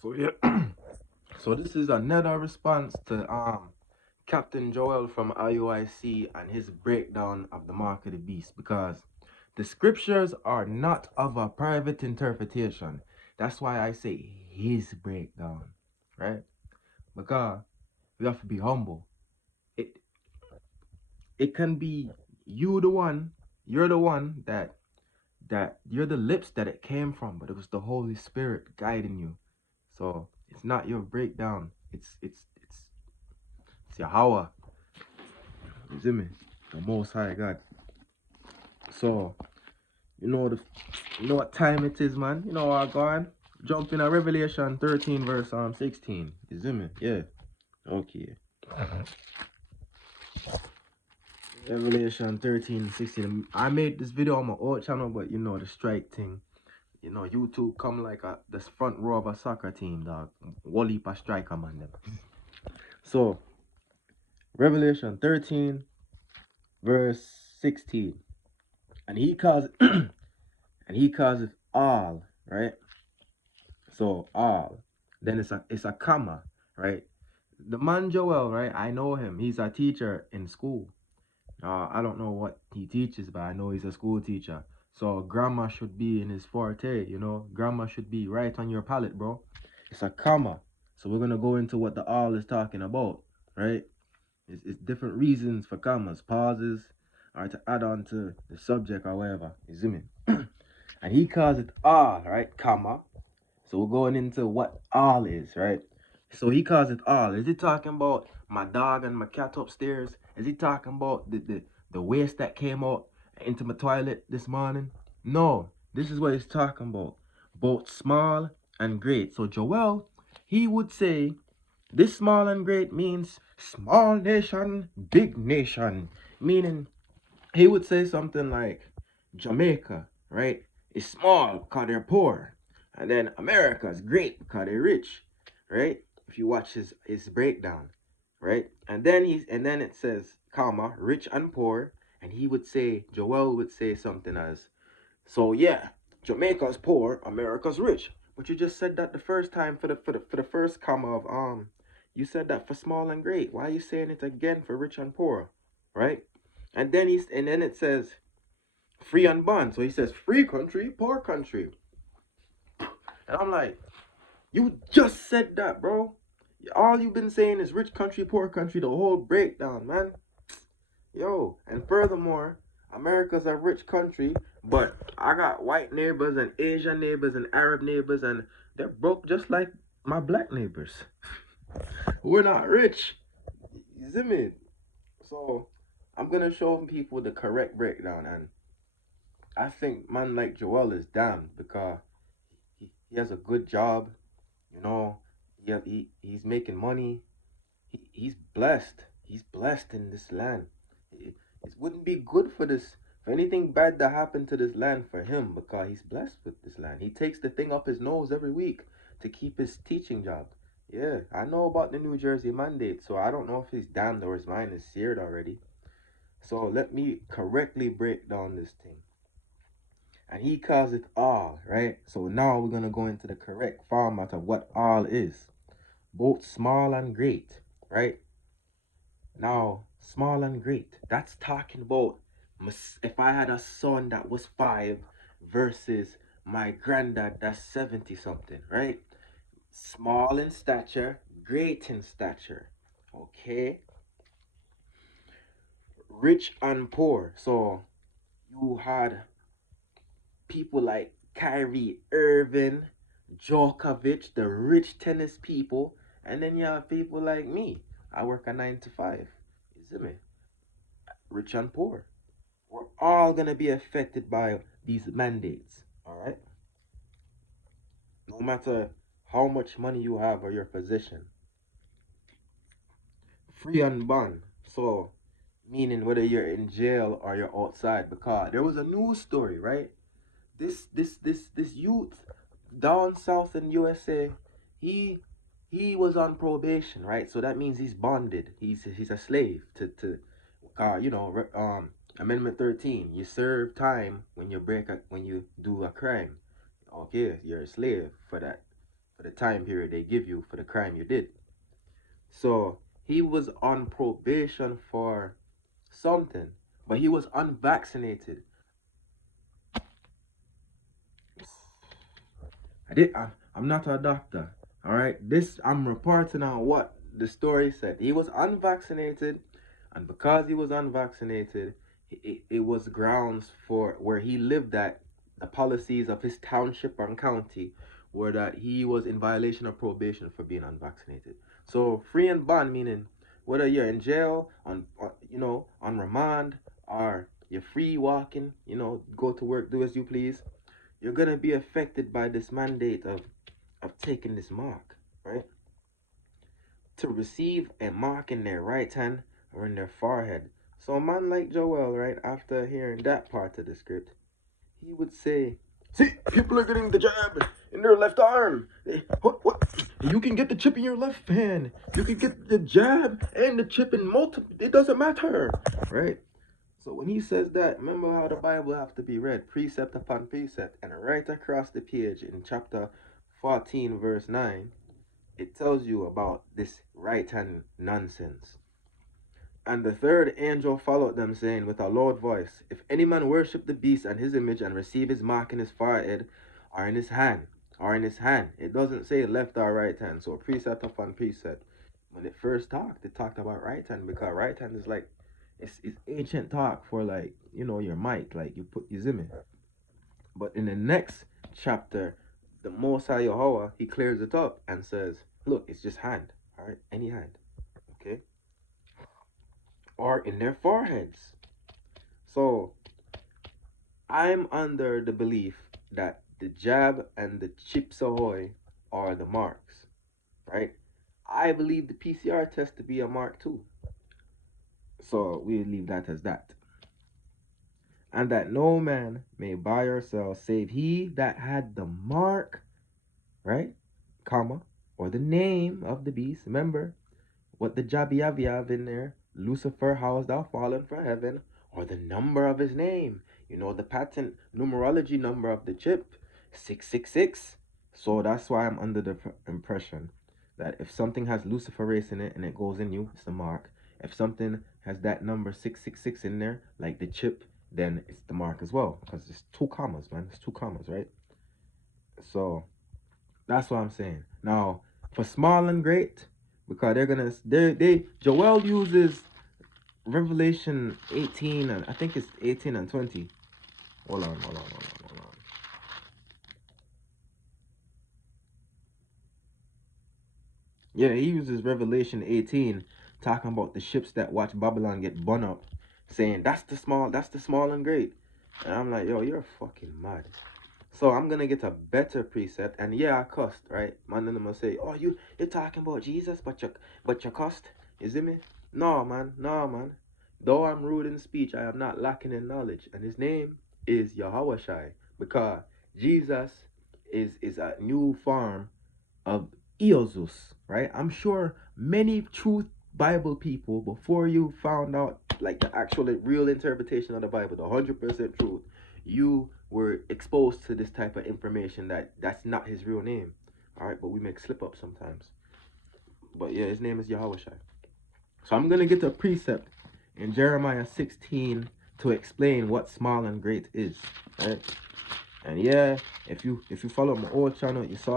So yeah, so this is another response to Captain Joel from IUIC and his breakdown of the mark of the beast, because the scriptures are not of a private interpretation. That's why I say his breakdown, right? Because we have to be humble. It it can be you the one, you're the one that you're the lips that it came from, but it was the Holy Spirit guiding you. So it's not your breakdown. It's Yahweh. You see me? The Most High God. So you know what time it is, man. You know what I'm going. Jump in a Revelation 13 verse 16. You see me? Yeah. Okay. Revelation 13:16. I made this video on my old channel, but you know the strike thing. You know, YouTube come like this front row of a soccer team, dog. One heap of striker man them. So Revelation 13 verse 16. And he calls and he calls it all, right? So all. Then it's a comma, right? The man Joel, right? I know him. He's a teacher in school. I don't know what he teaches, but I know he's a school teacher. So grammar should be in his forte, you know. Grammar should be right on your palate, bro. It's a comma. So we're gonna go into what the all is talking about, right? It's different reasons for commas, pauses, or to add on to the subject or whatever. You see me? And he calls it all, right? Comma. So we're going into what all is, right? So he calls it all. Is he talking about my dog and my cat upstairs? Is he talking about the waste that came out into my toilet this morning? No, this is what he's talking about. Both small and great. So Joel, he would say this small and great means small nation, big nation. Meaning he would say something like Jamaica, right, is small because they're poor. And then America is great because they're rich, right? If you watch his breakdown, right? And then it says, comma, rich and poor. And he would say, Joel would say something as, so yeah, Jamaica's poor, America's rich. But you just said that the first time for the first comma of you said that for small and great. Why are you saying it again for rich and poor? Right? And then it says free and bond. So he says free country, poor country. And I'm like, you just said that, bro. All you've been saying is rich country, poor country, the whole breakdown, man. Yo, and furthermore, America's a rich country, but I got white neighbors and Asian neighbors and Arab neighbors, and they're broke just like my black neighbors. We're not rich. You see me? So I'm gonna show people the correct breakdown, and I think man like Joel is damned because he has a good job, you know. He's making money. He's blessed. He's blessed in this land. It wouldn't be good for anything bad to happen to this land for him because he's blessed with this land. He takes the thing up his nose every week to keep his teaching job. Yeah, I know about the New Jersey mandate, so I don't know if he's damned or his mind is seared already. So let me correctly break down this thing. And he calls it all, right? So now we're gonna go into the correct format of what all is. Both small and great, right? Now, small and great. That's talking about if I had a son that was 5 versus my granddad that's 70 something, right? Small in stature, great in stature. Okay? Rich and poor. So you had people like Kyrie Irving, Djokovic, the rich tennis people, and then you have people like me. I work a 9 to 5. You see me? Rich and poor. We're all gonna be affected by these mandates. Alright? No matter how much money you have or your position. Free and bond. So meaning whether you're in jail or you're outside. Because there was a news story, right? This youth down south in USA, he was on probation, right? So that means he's bonded. He's a slave to Amendment 13. You serve time when you do a crime. Okay, you're a slave for the time period they give you for the crime you did. So he was on probation for something, but he was unvaccinated. I'm not a doctor. All right, I'm reporting on what the story said. He was unvaccinated, and because he was unvaccinated, it was grounds for where he lived at. The policies of his township and county were that he was in violation of probation for being unvaccinated. So free and bond, meaning whether you're in jail on remand, or you're free walking, go to work, do as you please, you're gonna be affected by this mandate of taking this mark, right? To receive a mark in their right hand or in their forehead. So a man like Joel, right, after hearing that part of the script, he would say, see, people are getting the jab in their left arm. What? You can get the chip in your left hand. You can get the jab and the chip in multiple. It doesn't matter, right? So when he says that, remember how the Bible have to be read precept upon precept, and right across the page in chapter 14 verse 9, it tells you about this right hand nonsense. And the third angel followed them, saying with a loud voice, if any man worship the beast and his image and receive his mark in his forehead or in his hand, it doesn't say left or right hand. So precept upon precept. When it first talked, it talked about right hand, because right hand is like, it's ancient talk for, like, your mic, like you put your zimmy. But in the next chapter, the Most High Yahweh, he clears it up and says, look, it's just hand, all right, any hand, okay, or in their foreheads. So I'm under the belief that the jab and the chips ahoy are the marks, right? I believe the PCR test to be a mark too. So we leave that as that. And that no man may buy or sell save he that had the mark, right, comma, or the name of the beast. Remember what the Jabi have in there. Lucifer, how is thou fallen from heaven? Or the number of his name. The patent numerology number of the chip, 666. So that's why I'm under the impression that if something has Lucifer race in it and it goes in you, it's the mark. If something has that number 666 in there, like the chip, then it's the mark as well. Because it's 2 commas, man. It's 2 commas, right? So that's what I'm saying. Now, for small and great, because Joel uses Revelation 18, and I think it's 18 and 20. Hold on. Yeah, he uses Revelation 18, talking about the ships that watch Babylon get burned up, saying that's the small and great. And I'm like, yo, you're fucking mad. So I'm gonna get a better precept, and yeah, I cussed, right? Man, then I'm gonna say, oh, you're talking about Jesus, but you cussed. You see me? No, man. Though I'm rude in speech, I am not lacking in knowledge, and his name is Yahushai, because Jesus is a new form of Eozus, right? I'm sure many truth Bible people, before you found out like the actual real interpretation of the Bible, the 100% truth, you were exposed to this type of information that's not his real name. All right, but we make slip ups sometimes. But yeah, his name is Yahushai. So I'm gonna get a precept in Jeremiah 16 to explain what small and great is, right? And yeah, if you follow my old channel, you saw